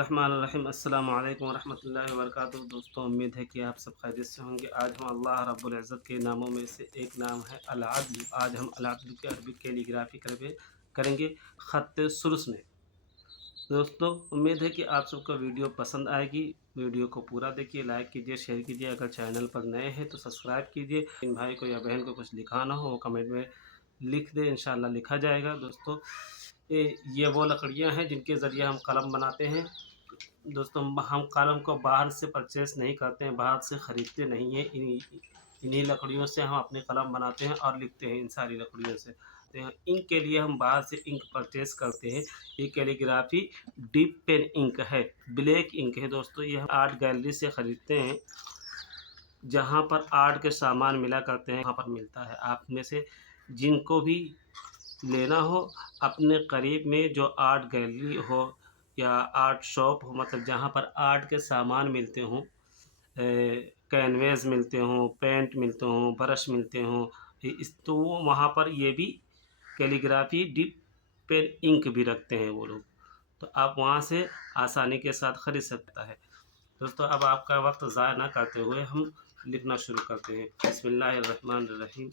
बिस्मिल्लाहिर्रहमानिर्रहीम। अस्सलामु अलैकुम वरहमतुल्लाहि वबरकातुहू। दोस्तों, उम्मीद है कि आप सब खैरियत से होंगे। आज हम अल्लाह रब्बुल इज़्ज़त के नामों में से एक नाम है अल-अद्ल। आज हम अल-अद्ल की अरबी कैलीग्राफी करेंगे ख़त सुर्स में। दोस्तों, उम्मीद है कि आप सबको वीडियो पसंद आएगी। वीडियो को पूरा देखिए, लाइक कीजिए, शेयर कीजिए। अगर चैनल पर नए हैं तो सब्सक्राइब कीजिए। इन भाई को या बहन को कुछ लिखाना हो वो कमेंट में लिख दें, इंशाल्लाह लिखा जाएगा। दोस्तों, ये वो लकड़ियाँ हैं जिनके ज़रिए हम कलम बनाते हैं। दोस्तों, हम कलम को बाहर से परचेज़ नहीं करते हैं, बाहर से ख़रीदते नहीं हैं। इन्हीं लकड़ियों से हम अपने कलम बनाते हैं और लिखते हैं, इन सारी लकड़ियों से। तो इंक के लिए हम बाहर से इंक परचेज़ करते हैं। ये कैलीग्राफी डिप पेन इंक है, ब्लैक इंक है। दोस्तों, ये हम आर्ट गैलरी से ख़रीदते हैं, जहाँ पर आर्ट के सामान मिला करते हैं, वहाँ पर मिलता है। आप में से जिनको भी लेना हो, अपने करीब में जो आर्ट गैलरी हो या आर्ट शॉप हो, मतलब जहाँ पर आर्ट के सामान मिलते हों, कैनवेस मिलते हों, पेंट मिलते हों, ब्रश मिलते हों, इस तो वो वहाँ पर ये भी कैलीग्राफी डिप पेन इंक भी रखते हैं वो लोग। तो आप वहाँ से आसानी के साथ ख़रीद सकता है। दोस्तों, अब आपका वक्त ज़ाया ना करते हुए हम लिखना शुरू करते हैं। बिस्मिल्लाहिर्रहमानिर्रहीम।